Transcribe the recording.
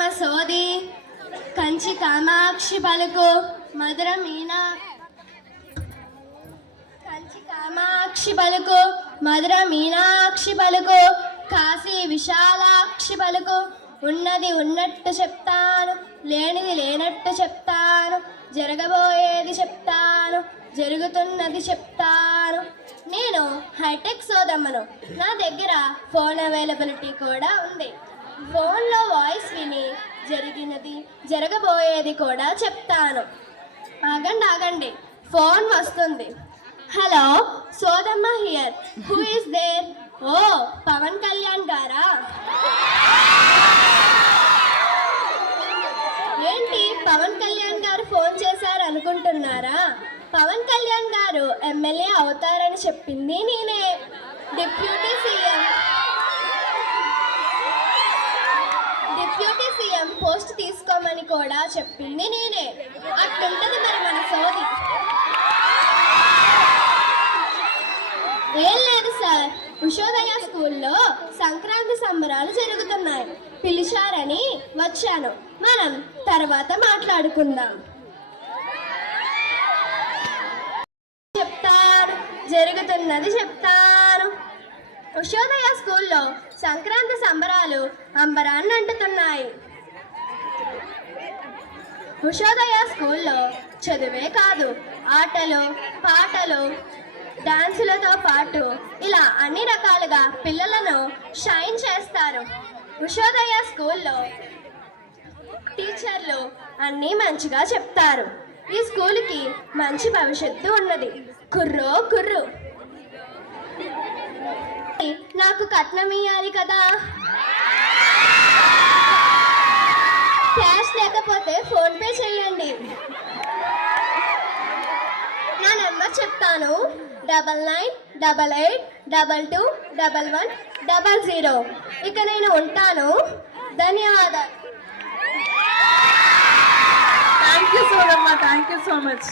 మా సోది కంచి కామాక్షి పలుకు మధుర మీనా. కంచి కామాక్షి పలుకు మధుర మీనాక్షి పలుకు కాశీ విశాలాక్షి పలుకు ఉన్నది ఉన్నట్టు చెప్తాను లేనిది లేనట్టు చెప్తాను జరగబోయేది చెప్తాను జరుగుతున్నది చెప్తాను. నేను హైటెక్ సోదమ్మను. నా దగ్గర ఫోన్ అవైలబిలిటీ కూడా ఉంది. ఫోన్లో వాయిస్ విని జరిగినది జరగబోయేది కూడా చెప్తాను. ఆగండి ఆగండి. ఫోన్ వస్తుంది. హలో సోదమ్మ హియర్. Who is there? ఓ పవన్ కళ్యాణ్ గారా? ఏంటి పవన్ కళ్యాణ్ గారు ఫోన్ చేశారు అనుకుంటున్నారా? పవన్ కళ్యాణ్ గారు ఎమ్మెల్యే అవుతారని చెప్పింది నేనే. Deputy CM deputy CM post అని కూడా చెప్పింది నేనే. అట్లుంటది మరి మన సోది. ఏం లేదు సార్. ఉషోదయ స్కూల్లో సంక్రాంతి సంబరాలు జరుగుతున్నాయి. పిలిచారని వచ్చాను. మనం తర్వాత మాట్లాడుకుందాం. చెప్తాను. జరుగుతున్నది చెప్తాను. ఉషోదయ స్కూల్లో సంక్రాంతి సంబరాలు అంబరాన్ని అంటుతున్నాయి. ఉషోదయ స్కూల్లో చదువే కాదు. ఆటలు పాటలు డాన్సులతో పాటు ఇలా అన్ని రకాలుగా పిల్లలను షైన్ చేస్తారు. ఉషోదయ స్కూల్లో టీచర్లు అన్నీ మంచిగా చెప్తారు. ఈ స్కూల్కి మంచి భవిష్యత్తు ఉన్నది. కుర్రో కుర్రు. నాకు కట్నం ఇయ్యాలి కదా. క్యాష్ లేకపోతే ఫోన్ పే చేయండి. నా నెంబర్ చెప్తాను. Double nine double eight double two double one double zero. ఇక నేను ఉంటాను. ధన్యవాదాలు. Thank you so much thank you so much